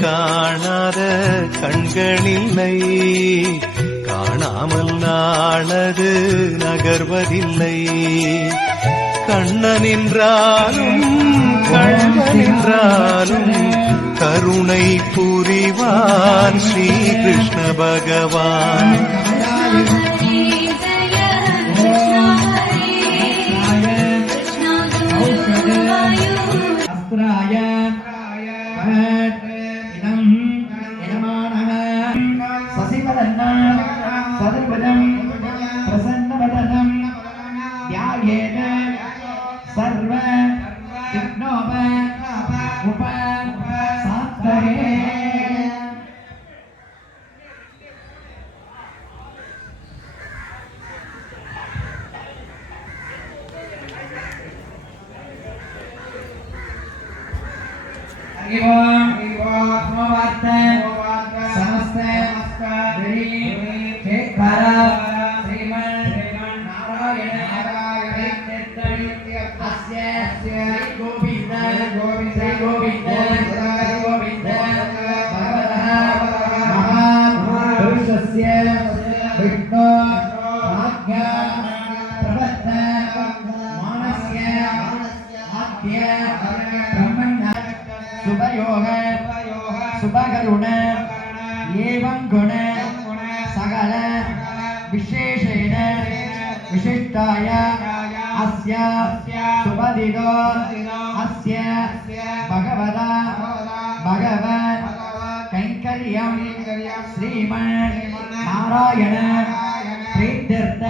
காணாத கண்களில்லை, காணாமல் நாளது நகர்வதில்லை. கண்ணனின்றாலும் கண்ணனின்றாலும் கருணை புரிவான் ஸ்ரீ கிருஷ்ண பகவான். सर्व विघ्नोप उपसात्तरे शुभगुण एवं गुण सकल विशेषेण विशिष्टाय अस्य शुभदिनो अस्य भगवता भगवन् कैंकर्यं श्रीमन् नारायण प्रीत्यर्थ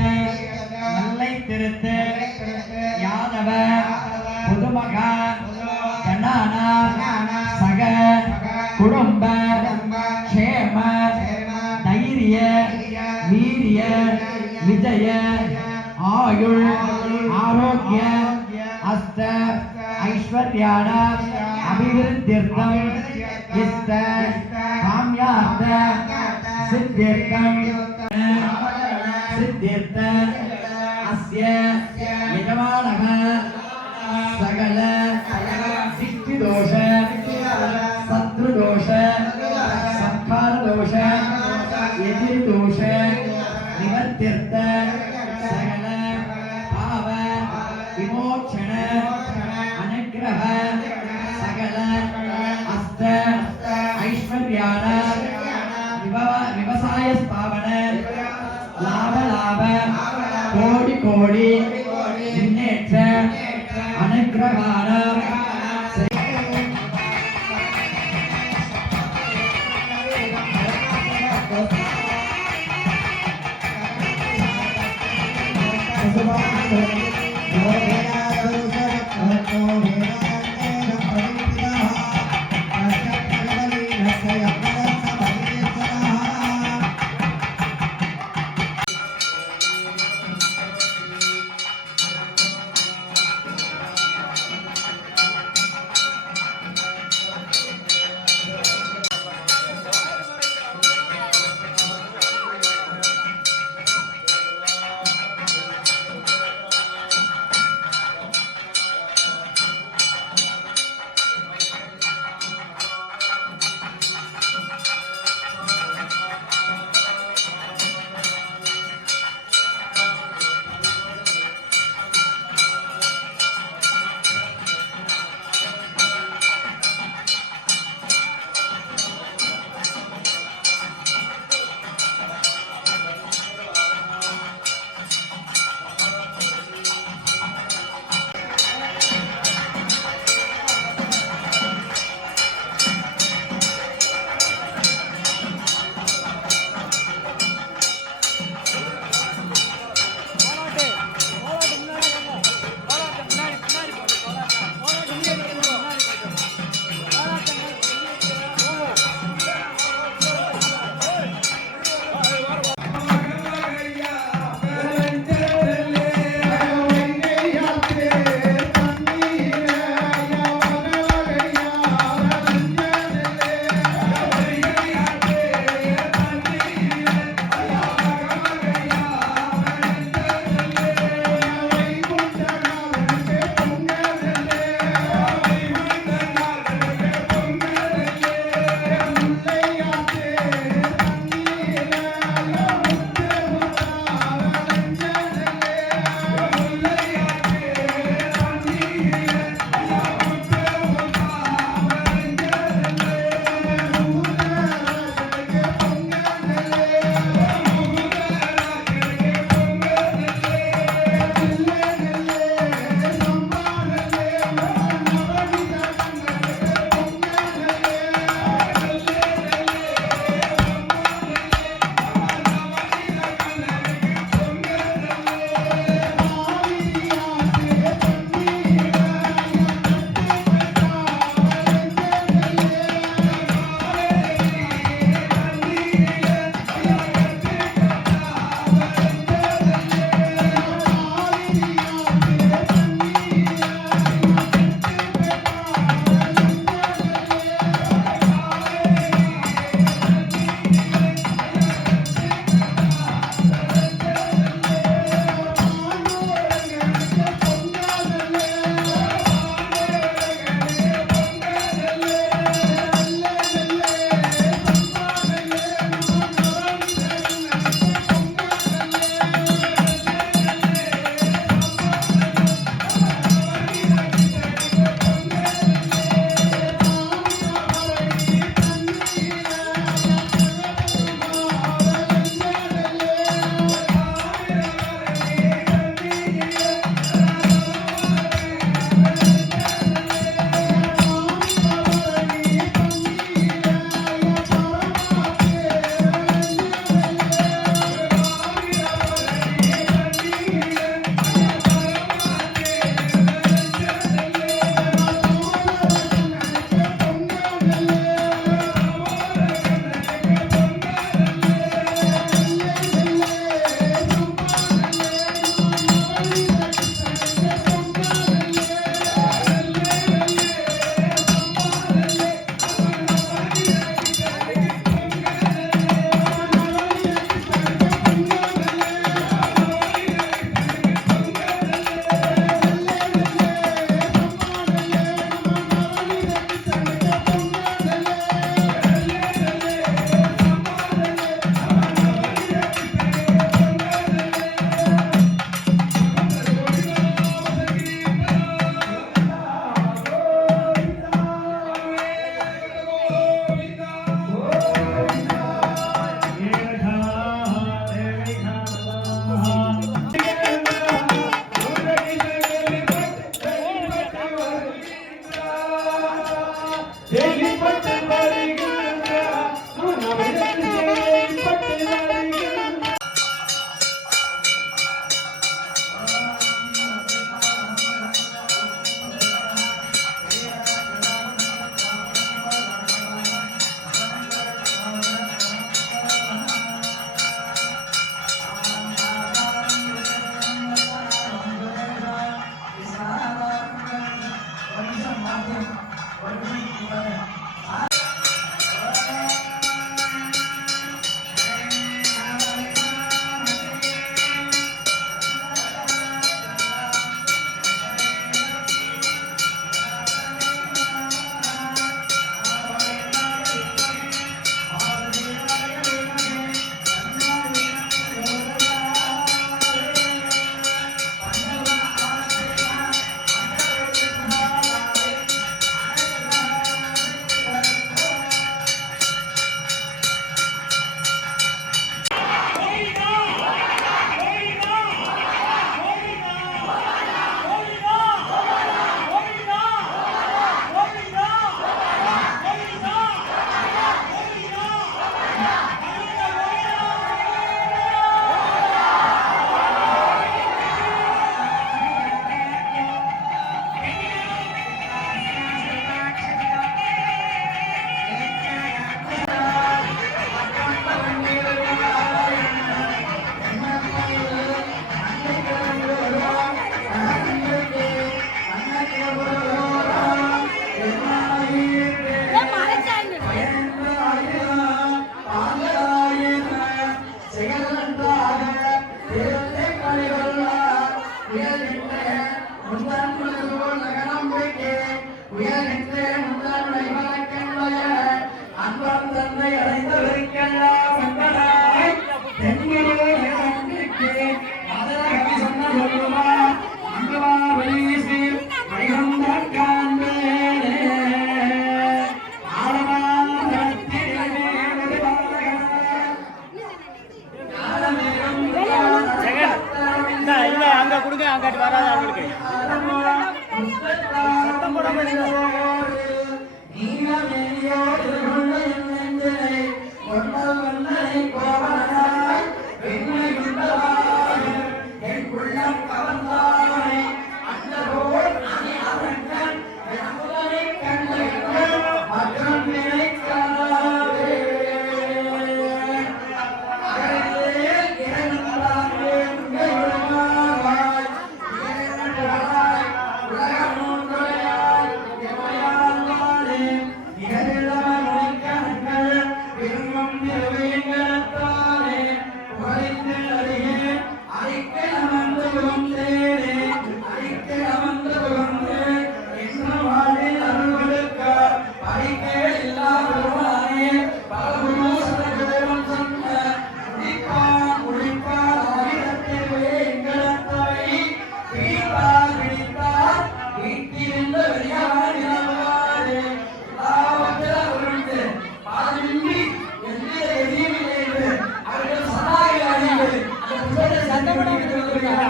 नल्लै तिरुत्त यादव पुदुमगा जनाना सग कुटुंब क्षेम धैर्य वीर्य विजय आयुर् आरोग्य अष्ट ऐश्वर्याण अभिवृद्ध्यर्थम इष्ट काम्यार्थ सिद्ध्यर्थम सिद्ध्यर्थ अस्य यजमानः सकल दिष्टिदोष शत्रुदोष संहारदोष यतिर्दोष निवर्त्यर्थ सकल भाव विमोक्षण अनुग्रह सकल अष्ट ऐश्वर्याण व्यवसाय स्थापन लाभ लाभ कोटि कोटि मुन्नेट्र अनुग्रहाण தேகிப்பட்டு வருகின்றார் மனவெழுந்து தேகிப்பட்டு வருகின்றார். அங்க கொடுங்க அங்காட்டி வராது அவங்களுக்கு சத்தம் போடாம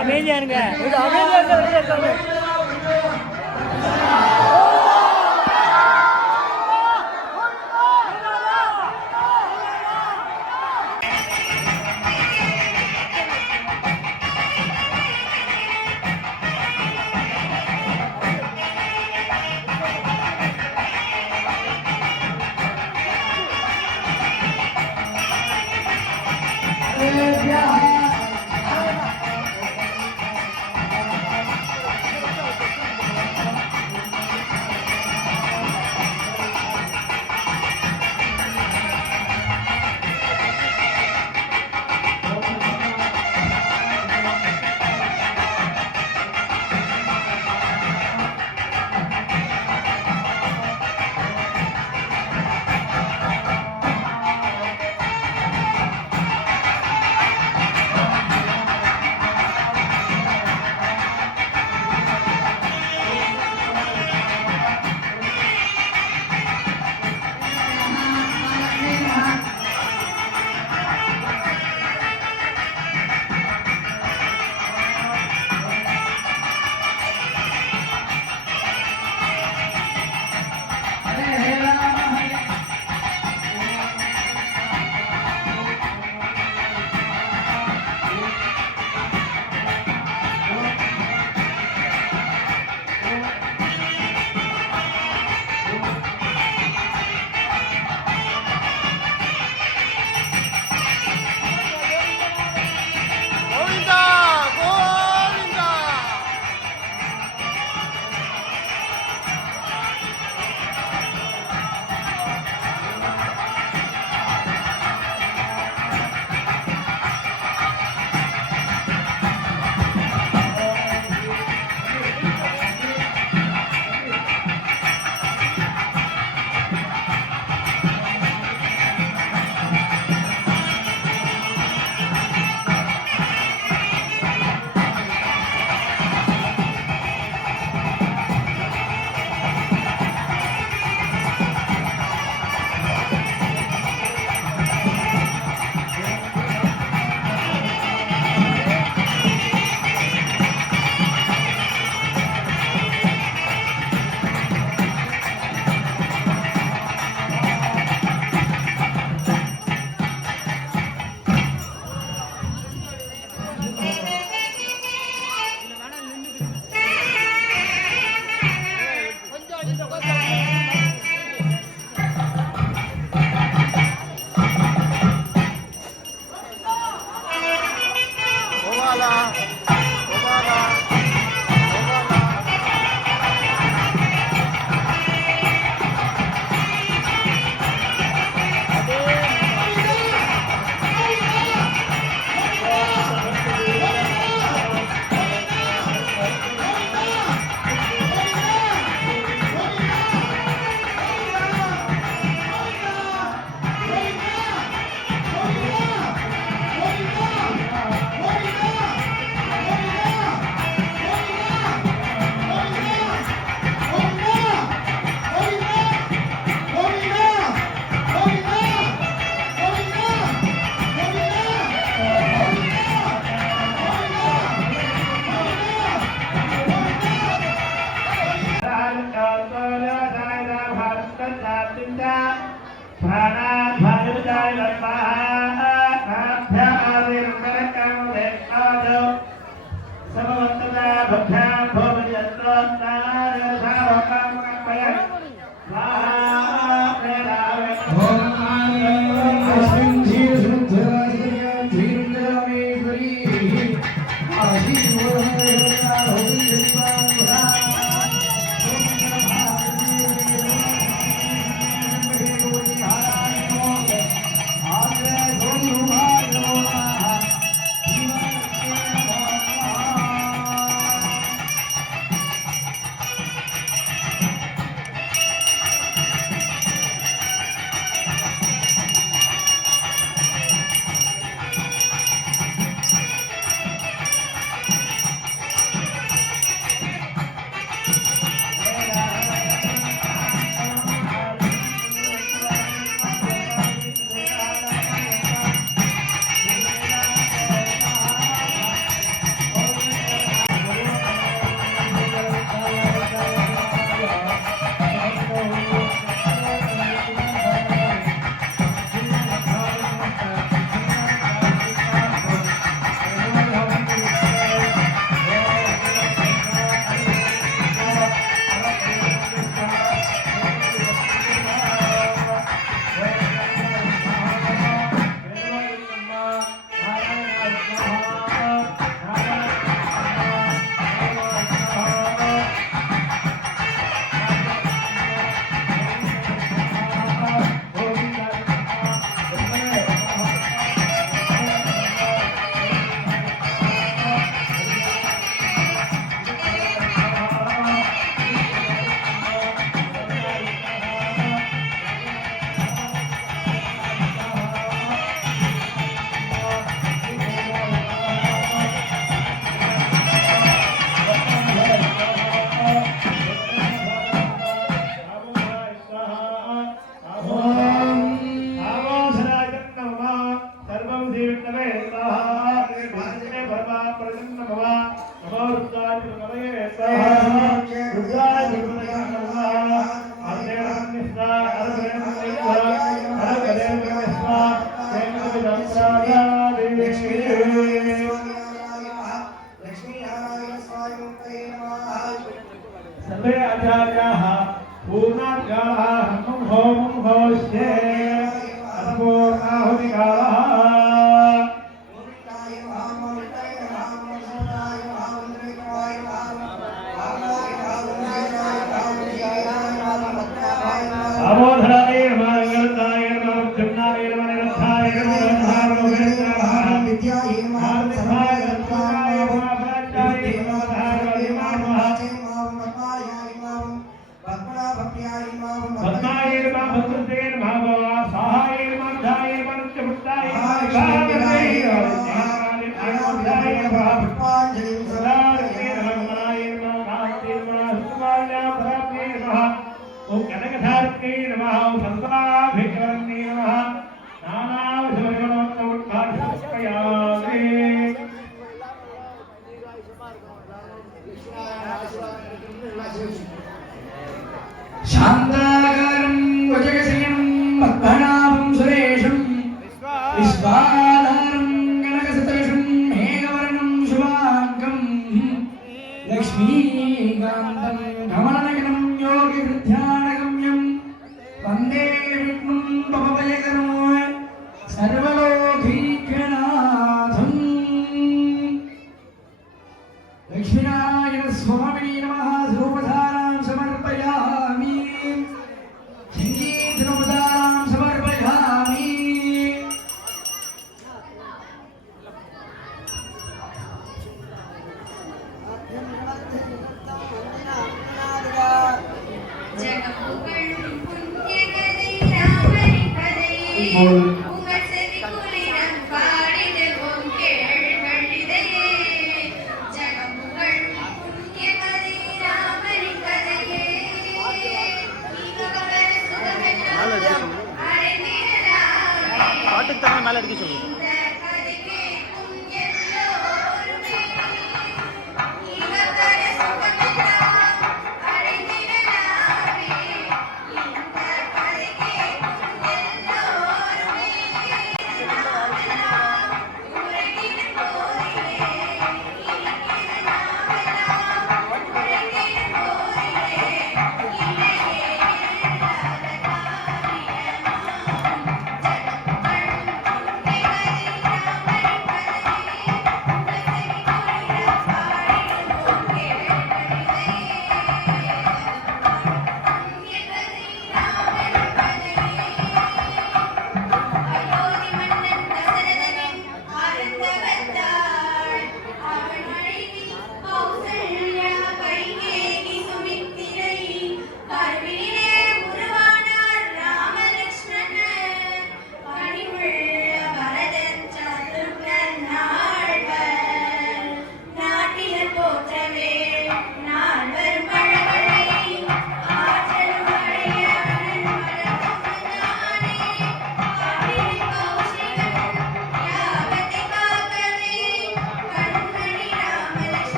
அமைதியா இருங்க அமைதியா இருங்க प्राणाध्याय समवत्तदा भक्त्या सर्वे आचार्याः पूर्णार्घाः हं हों होश्ये अथपूर्णाहुतिकालः अवोधराय नमः गणताय नमः जन्नाय नमः निरंताय नमः निरंताय विद्याय नमः सर्वाय गणताय नमः भक्ताय नमः पद्माय नमः भद्रते नमः सहाय नमः ध्याय नमः नित्यमुक्ताय ओम कनकधारके नमः ओम सर्वाभिकरणे नमः नानाविधमनोत्तमोत्थानसमर्पयामि शान्ताकारं वजगशयनं पद्मनाभं सुरेशं विश्वाधारं गणकसदृशं मेघवर्णं शुभाङ्गं लक्ष्मीकान्तं कमलनयनं योगिवृद्ध्यानगम्यं वन्दे विष्णुं भवभयकरो सर्वलोकैकनाथं लक्ष्मीनारायण स्वामी नमः स्वरूपधारां समर्पयामि संगीतरूपधारां समर्पयामि பாட்டுக்கு தகுந்த மேலே அடிக்க சொல்லுங்க.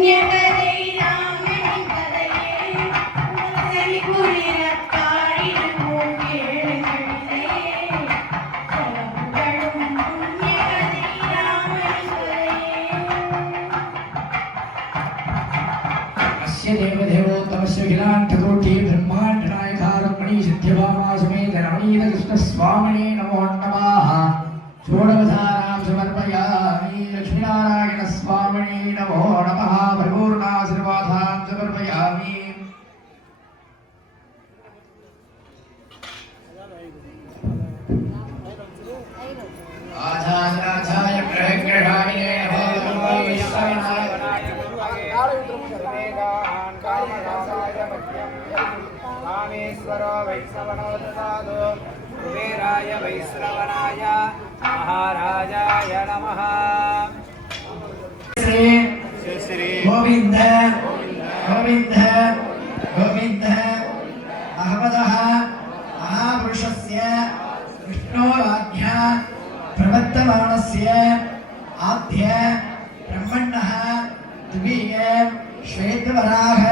புண்ணியகதை ராமனின் கதையே சரி புரிய தாழிடுவோம் கேளுங்களே சலங்களும் புண்ணியகதை ராமனின் கதையே अस्य देवदेवोत्तमस्य अखिलाण्डकोटि ब्रह्माण्डनायकारमणि सिद्ध्यभामा समेत नवनीत कृष्णस्वामिने नमो नमः षोडशधारां समर्पयामि लक्ष्मीनारायणस्वामिने नमो नमः परिपूर्णाशीर्वादां समर्पयामि आचार्याचार्य ग्रहग्रहाणिने नमो विश्वनाय कामेश्वरो वैष्णवनो ददातु कुबेराय वैश्रवणाय महाराजाय नमः श्री गोविंद गोविंद गोविंद अहमदः महापुरुषस्य विष्णोराध्या प्रवर्तमानस्य आद्य ब्रह्मणः द्वितीय श्वेतवराह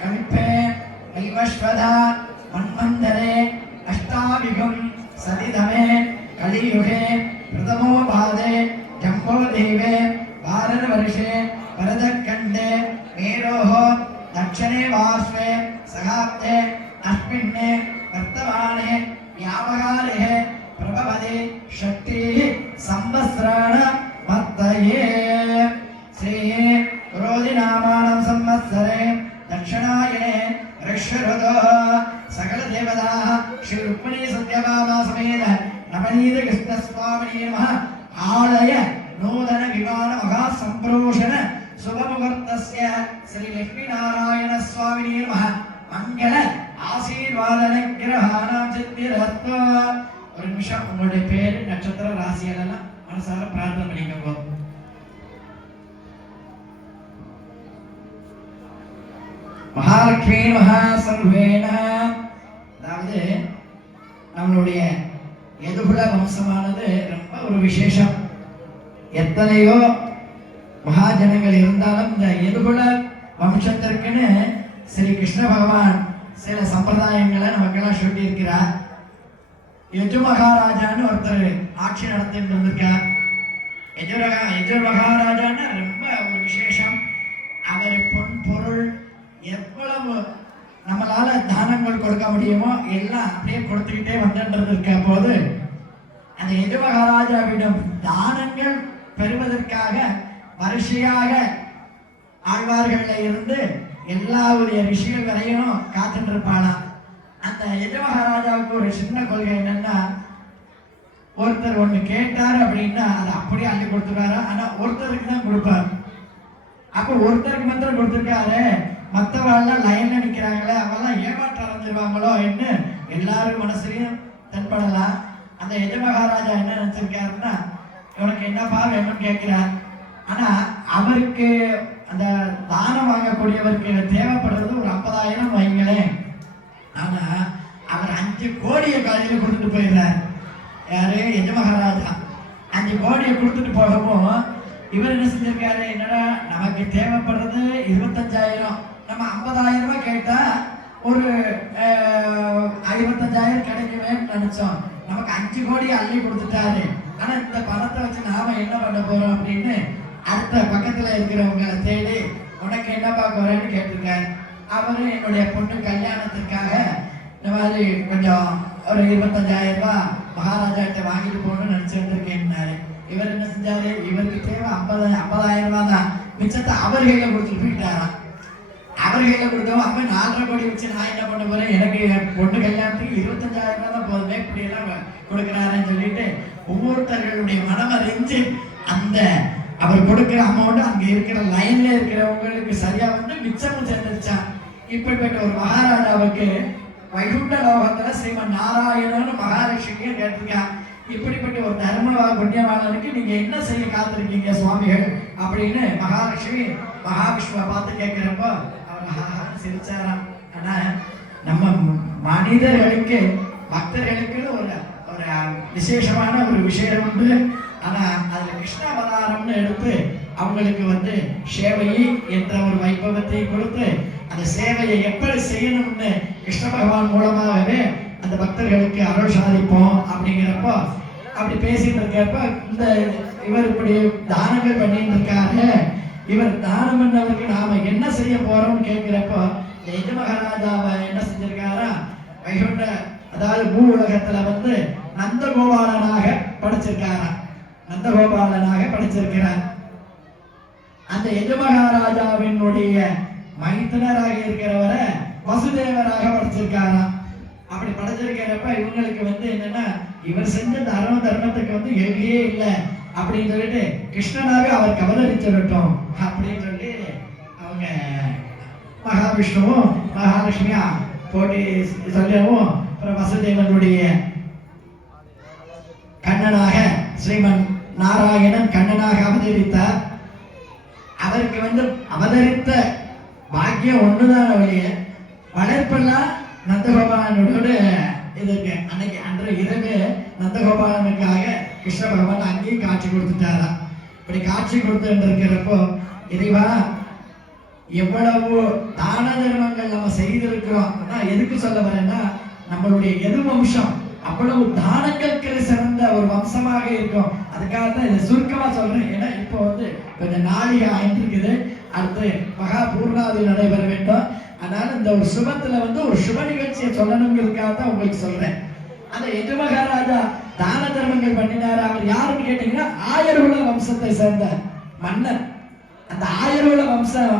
कल्पे वैवस्वता मन्वन्तरे अष्टाविगं सतितमे कलियुगे प्रथमो पादे जम्बोदेवे भारतवर्षे भरतखण्डे मेरोः दक्षिणे पार्श्वे सहाब्दे अस्मिन्ने वर्तमाने व्यापकारे प्रभवति शक्तिः संवत्सराण वर्तये श्री क्रोधिनामानं संवत्सरे दक्षिणायने ऋष्यऋतुः सकल देवताः श्री रुक्मिणी सत्यभामा समेत नवनीत कृष्णस्वामिने नमः आलय नूतन विमान महासंप्रोषण शुभमुहूर्तस्य श्री लक्ष्मीनारायण स्वामिने नमः मंगल आशीर्वादन ग्रहाणां सिद्धिरस्तु ஒரு நிமிஷம் உங்களுடைய பேர் நட்சத்திர ராசியெல்லாம் மனசார பிரார்த்தனை பண்ணிக்கோங்க மகாலட்சுமி மகாசர்வேன அதாவது நம்மளுடைய யதுகுல வம்சமானது ரொம்ப ஒரு விசேஷம் எத்தனையோ மகாஜனங்கள் இருந்தாலும் இந்த யதுகுல வம்சத்திற்குன்னு ஸ்ரீ கிருஷ்ண பகவான் சில சம்பிரதாயங்களை நமக்கெல்லாம் சொல்லி இருக்கிறார் யஜு மகாராஜான்னு ஒருத்தர் ஆட்சி நடத்திட்டு வந்திருக்கார் யஜு மகாராஜான்னு ரொம்ப ஒரு விசேஷம் அவர் பொன் பொருள் எவ்வளவு நம்மளால தானங்கள் கொடுக்க முடியுமோ எல்லாம் அப்படியே கொடுத்துக்கிட்டே வந்துட்டு இருக்க போது அந்த யஜு மகாராஜாவிடம் தானங்கள் பெறுவதற்காக வரிசையாக ஆழ்வார்கள்ல இருந்து எல்லா ஒரு ரிஷிகள் வரையும் காத்துட்டு இருப்பானாம் அந்த யஜு மகாராஜாவுக்கு ஒரு சின்ன கொள்கை என்னன்னா ஒருத்தர் ஒண்ணு கேட்டாரு அப்படின்னா அதை அப்படியே அள்ளி கொடுத்துருவாரு ஆனா ஒருத்தருக்கு தான் கொடுப்பாரு அப்ப ஒருத்தருக்கு மாத்திரம் கொடுத்துருக்காரு மற்றவெல்லாம் லைன்ல நிக்கிறாங்களே அவெல்லாம் ஏமாற்றம் அடைஞ்சிருவாங்களோ என்ன எல்லாரும் மனசுலயும் தென்படலாம் அந்த யஜ மகாராஜா என்ன நினைச்சிருக்காருன்னா இவனுக்கு என்னப்பா வேணும்னு கேட்கிறார் ஆனா அவருக்கு அந்த தானம் வாங்கக்கூடியவருக்கு தேவைப்படுறது ஒரு 50,000 வைங்களேன் ஆனா அவர் 5 கோடியை காலையில கொடுத்துட்டு போயிடுறாரு யாரு யஜ மகாராஜா 5 கோடியை கொடுத்துட்டு போகவும் இவர் என்ன செஞ்சிருக்காரு என்னடா நமக்கு தேவைப்படுறது 25,000 நம்ம 50,000 ரூபாய் கேட்டா ஒரு 55,000 கிடைக்குமேன்னு நினைச்சோம் நமக்கு 5 கோடி அள்ளி கொடுத்துட்டாரு ஆனா இந்த பணத்தை வச்சு நாம என்ன பண்ண போறோம் அப்படின்னு அடுத்த பக்கத்துல இருக்கிறவங்களை தேடி உனக்கு என்ன பார்க்க வரேன்னு கேட்டிருக்காரு அவரு என்னுடைய பொண்ணு கல்யாணத்திற்காக இந்த மாதிரி கொஞ்சம் ஒரு 25,000 ரூபாய் மகாராஜா கிட்ட வாங்கிட்டு போகணும்னு நினைச்சிட்டு இருக்கேன்னாரு இவர் என்ன செஞ்சாரு இவருக்கு தேவை 50,000 ரூபாய் தான் மிச்சத்தை அவர் கையில கொடுத்துட்டு போயிட்டாராம் அவர் கையில கொடுத்தோம் அப்ப 4.5 கோடி வச்சு நான் என்ன பண்ண போறேன் எனக்கு பொண்ணு கல்யாணத்துக்கு 25,000 ரூபாய் தான் போதுமே இப்படி எல்லாம் கொடுக்குறாருன்னு சொல்லிட்டு ஒவ்வொருத்தர்களுடைய மனம் அறிஞ்சு அந்த அவர் கொடுக்கிற அமௌண்ட் அங்க இருக்கிற லைன்ல இருக்கிறவங்களுக்கு சரியா வந்து மிச்சமும் சேர்ந்துருச்சான் இப்படிப்பட்ட ஒரு மகாராஜாவுக்கு வைகுண்ட லோகத்துல ஸ்ரீமன் நாராயணன் மகாலட்சுமியை கேட்டிருக்கா இப்படிப்பட்ட ஒரு தர்ம புண்ணியவாளனுக்கு நீங்க என்ன செய்ய காத்திருக்கீங்க சுவாமிகள் அப்படின்னு மகாலட்சுமி மகாவிஷ்ணுவை பார்த்து கேட்கிறப்போ அவர் சிரிச்சாராம் ஆனா நம்ம மனிதர்களுக்கு பக்தர்களுக்கு ஒரு ஒரு விசேஷமான ஒரு விஷயம் உண்டு ஆனா அதுல கிருஷ்ண அவதாரம்னு எடுத்து அவங்களுக்கு வந்து சேவை என்ற ஒரு வைபவத்தை கொடுத்து அந்த சேவையை எப்படி செய்யணும்னு கிருஷ்ண பகவான் மூலமாகவே அந்த பக்தர்களுக்கு அருள் சாதிப்போம் அப்படிங்கிறப்போ அப்படி பேசிட்டு இருக்கப்ப இந்த இவர் இப்படி தானங்கள் பண்ணிட்டு இருக்காரு, இவர் தானம் பண்ணவருக்கு நாம என்ன செய்ய போறோம்னு கேட்கிறப்போ எஜ மகாராஜாவை என்ன செஞ்சிருக்காரா, வைகுண்ட அதாவது பூ உலகத்துல வந்து நந்தகோபாலனாக படைச்சிருக்காரா, நந்தகோபாலனாக படைச்சிருக்கிறார். அந்த எஜ மகாராஜாவினுடைய மைத்துனராக இருக்கிறவரை வசுதேவராக படைச்சிருக்காராம். அப்படி படைச்சிருக்கிறப்ப இவங்களுக்கு வந்து என்னன்னா இவர் செஞ்ச தர்மத்துக்கு வந்து எல்லையே இல்லை அப்படின்னு சொல்லிட்டு கிருஷ்ணனாக அவர் அவதரிச்சிடட்டும் அப்படின்னு சொல்லி அவங்க மகாவிஷ்ணுவும் மகாலட்சுமியா போட்டி சொல்லவும் அப்புறம் வசுதேவனுடைய கண்ணனாக ஸ்ரீமன் நாராயணன் கண்ணனாக அவதரித்தார். அவருக்கு வந்து அவதரித்த பாக்கியம் ஒண்ணுதான் வழிய வளர்ப்பெல்லாம் நந்தகோபாலனோட இதுக்கு அன்னைக்கு அன்று இரவு நந்தகோபாலனுக்காக கிருஷ்ண பகவான் அங்கேயும் காட்சி கொடுத்துட்டாரா. இப்படி காட்சி கொடுத்து இருக்கிறப்போ இறைவா எவ்வளவு தான தர்மங்கள் நம்ம செய்திருக்கிறோம். எதுக்கு சொல்ல வரேன்னா நம்மளுடைய எது வம்சம் அவ்வளவு தானங்களுக்கு சிறந்த ஒரு வம்சமாக இருக்கும். அதுக்காகத்தான் இதை சுருக்கமா சொல்றேன். ஏன்னா இப்போ வந்து கொஞ்சம் நாளிகை ஆயிட்டு இருக்குது, அடுத்து மகா பூர்ணாதி நடைபெற வேண்டும். அதனால இந்த ஒரு சுபத்துல வந்து ஒரு சுப நிகழ்ச்சியை சொல்லணுங்கிறதுக்காக தான் உங்களுக்கு சொல்றேன். அந்த எஜ மகாராஜா தான தர்மங்கள் பண்ணினாரு. அவர் யாருன்னு கேட்டீங்கன்னா ஆயர்குல வம்சத்தை சேர்ந்த மன்னர். அந்த ஆயர்குல வம்சம்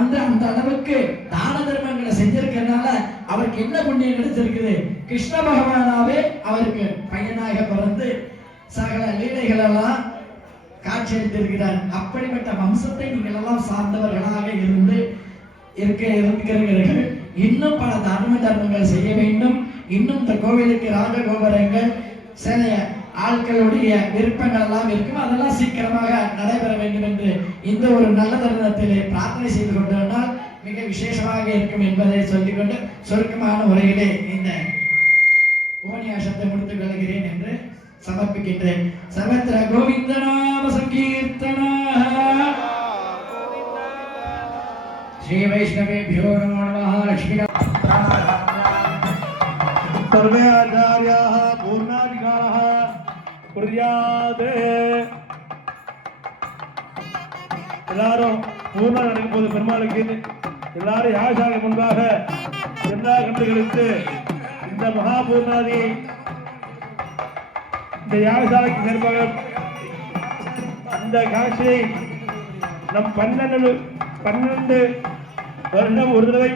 வந்து அந்த அளவுக்கு தான தர்மங்களை செஞ்சிருக்கிறதுனால அவருக்கு என்ன புண்ணியம் கிடைச்சிருக்குது, கிருஷ்ண பகவானாவே அவருக்கு பையனாக பிறந்து சகல லீலைகள் எல்லாம் காட்சியளித்திருக்கிறார். அப்படிப்பட்ட வம்சத்தை நீங்கள் எல்லாம் சார்ந்தவர்களாக இருந்து இருக்கிறீர்கள். இன்னும் பல தர்மங்கள் செய்ய வேண்டும். இன்னும் இந்த கோவிலுக்கு ராஜகோபுரங்கள் சில ஆட்களுடைய விருப்பங்கள் எல்லாம் இருக்கும், அதெல்லாம் சீக்கிரமாக நடைபெற வேண்டும் என்று இந்த ஒரு நல்ல தருணத்திலே பிரார்த்தனை செய்து கொண்டால் மிக விசேஷமாக இருக்கும் என்பதை சொல்லிக்கொண்டு சுருக்கமான முறையிலே இந்த உபன்யாசத்தை முடித்துக் கொள்கிறேன் என்று சமர்ப்பிக்கின்றேன். சர்வத்திர கோவிந்த நாம சங்கீர்த்தனா. ஸ்ரீ வைஷ்ணவேभ्यो नमो नमः. लक्ष्मी सर्वे आचार्याः पूर्णाधिकारः कुर्यात्. எல்லாரும் பூர்ண நடக்கும் போது பெருமாளுக்கு எல்லாரும் யாகசாலை முன்பாக எல்லா கண்டுகளுக்கு இந்த மகா பூர்ணாதியை இந்த யாகசாலைக்கு சார்பாக இந்த காட்சியை நம் 12 வருடம் ஒரு தடவை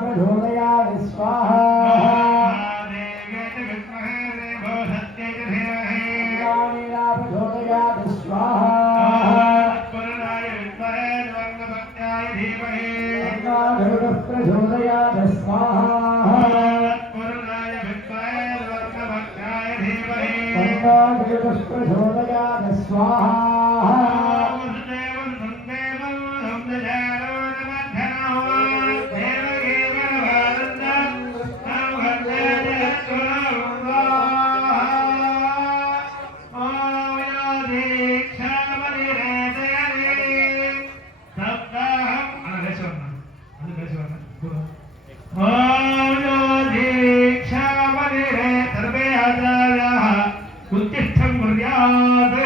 प्रचोदयात् स्वाहा महादेवेन विद्महे देवो सत्येन धीमहि ज्ञानेन प्रचोदयात् स्वाहा तत्पुरुषाय विद्महे वर्णभक्त्याय धीमहि तन्नो प्रचोदयात् स्वाहा तत्पुरुषाय विद्महे वर्णभक्त्याय धीमहि तन्नो प्रचोदयात् स्वाहा उत्तिष्ठं कुर्यात्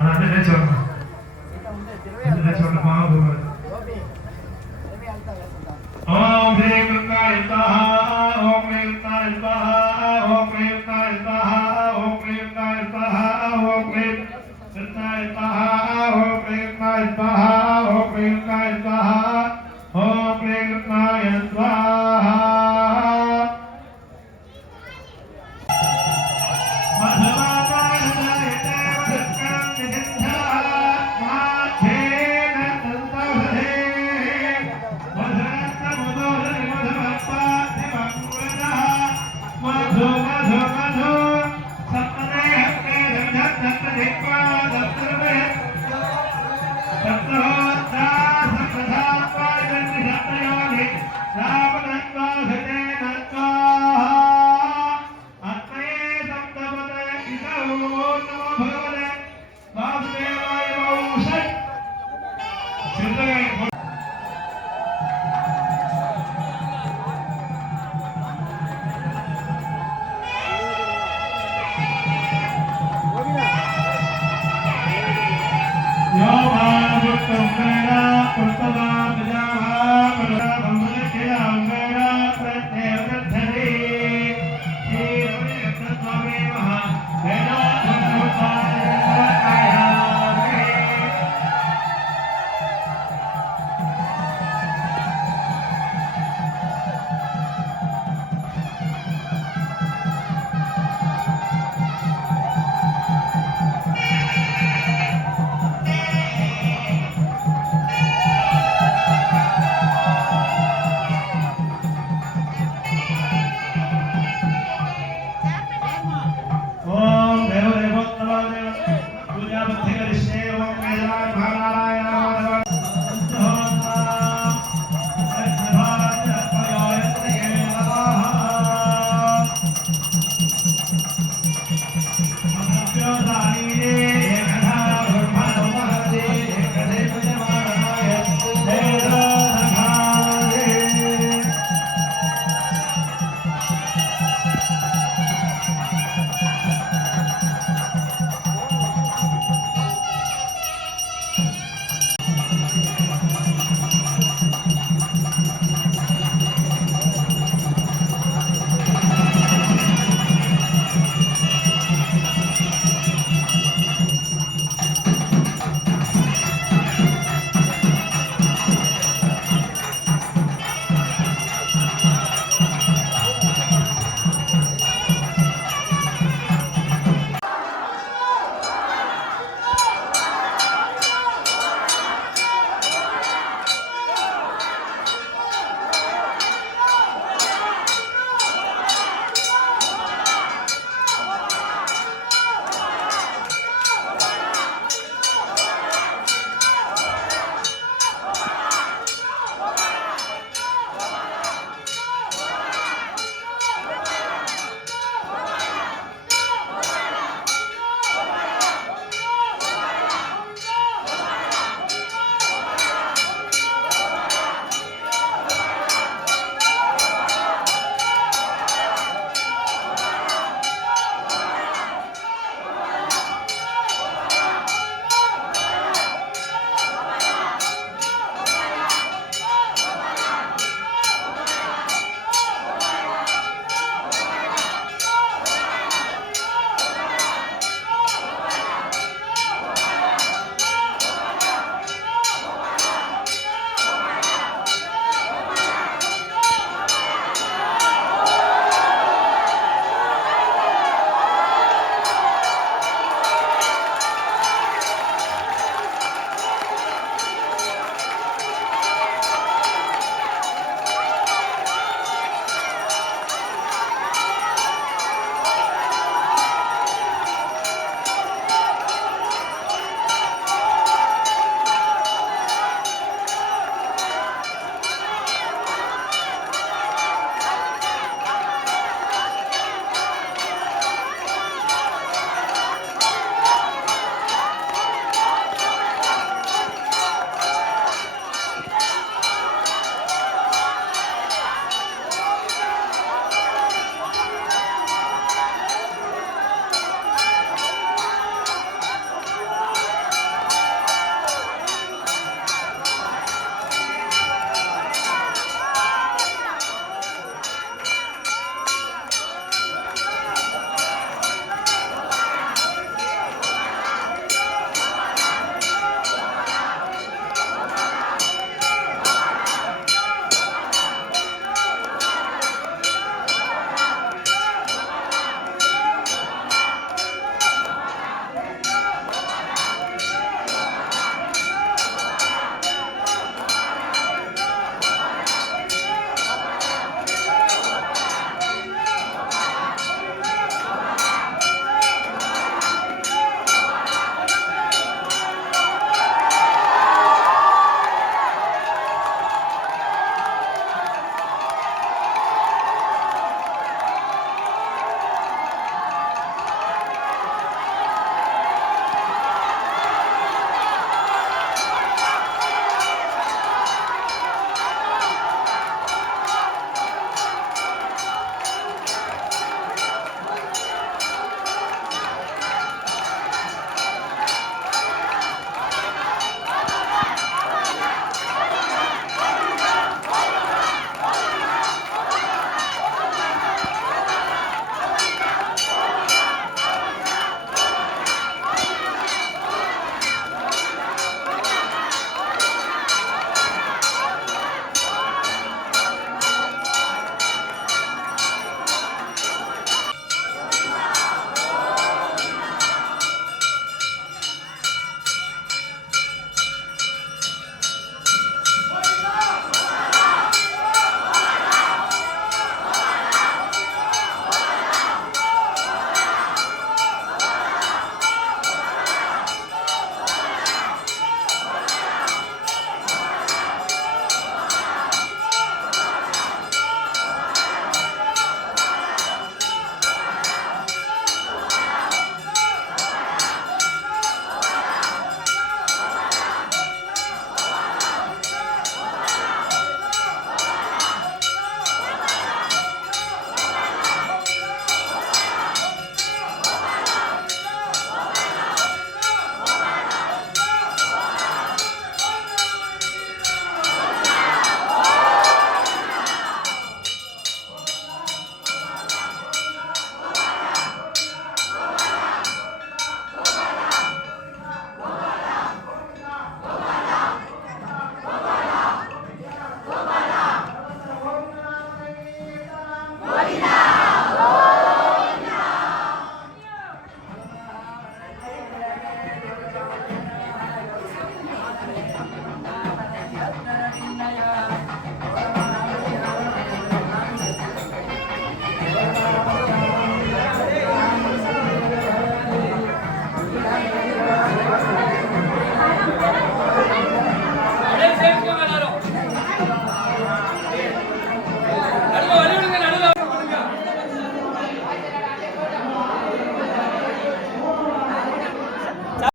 अनंत चरण अनंत चरण महाभूत ओम ह्रीं गंगाय स्वाहा ओम ह्रीं गंगाय स्वाहा ओम ह्रीं गंगाय स्वाहा ओम ह्रीं गंगाय स्वाहा ओम ह्रीं गंगाय स्वाहा ओम ह्रीं गंगाय स्वाहा ओम ह्रीं गंगाय स्वाहा ओम ह्रीं गंगाय स्वाहा पूजा बुद्धि करिष्ये ओम वेदांत